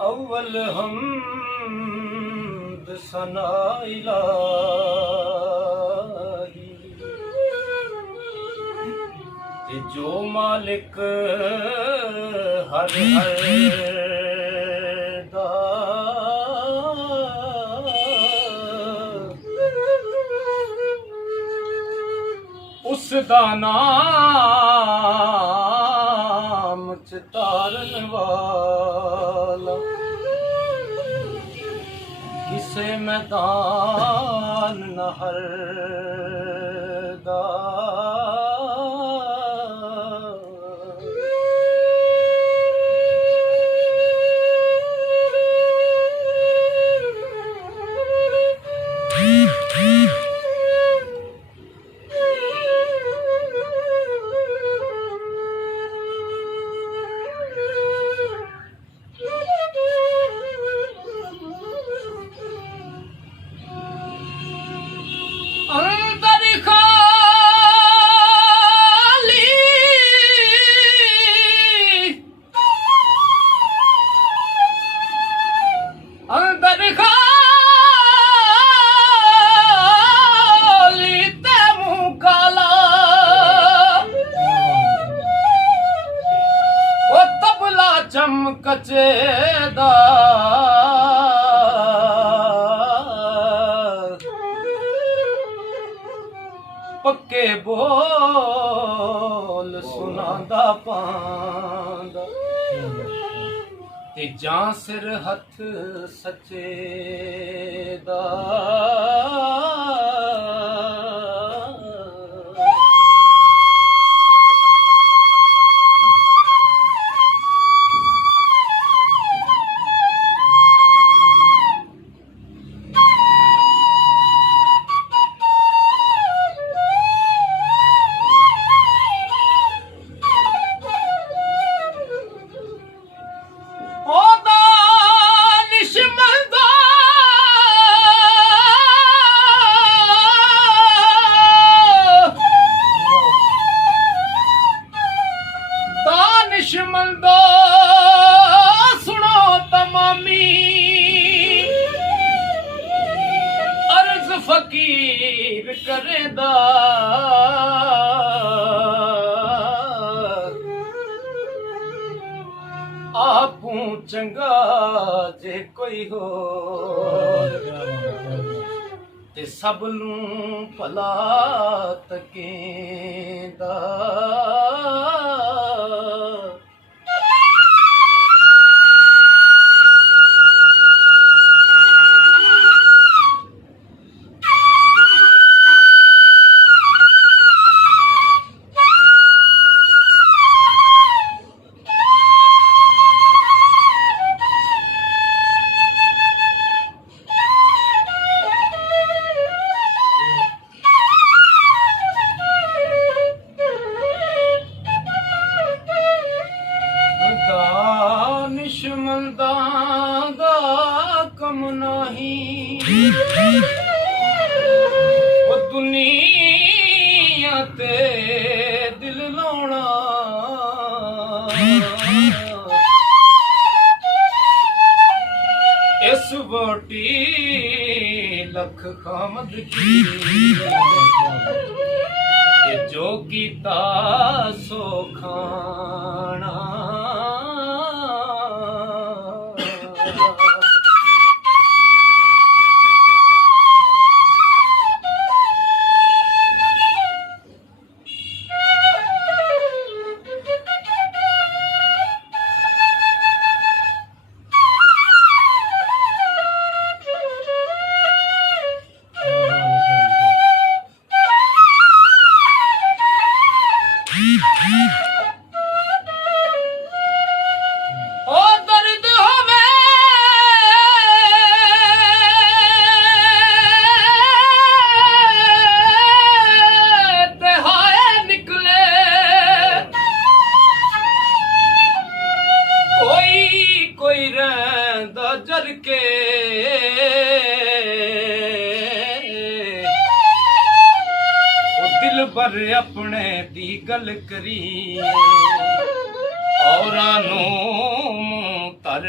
अव्वल हमद सना इलाही ते जो मालिक हर हर दा उस दा नाम चितारन वाला किसे मैदान नहर दा चमकचे दा पक्के बोल सुनांदा पांदा ते जां सिर हथ सच्चे दा दानिशमंदो सुनो तमामी अर्ज फकीर करेदा आपू चंगा जे कोई हो ते सब नू भला तकेंदा दानिशमंदां दा कम नहीं वो दुनिया ते दिल लाउणा इस वोटी लख खामद की जो कीता सो खाना ਕਰਕੇ ਉਹ ਦਿਲ ਭਰ ਆਪਣੇ ਦੀ ਗੱਲ ਕਰੀ ਔਰਾਂ ਨੂੰ ਮੂੰਹ ਤਰ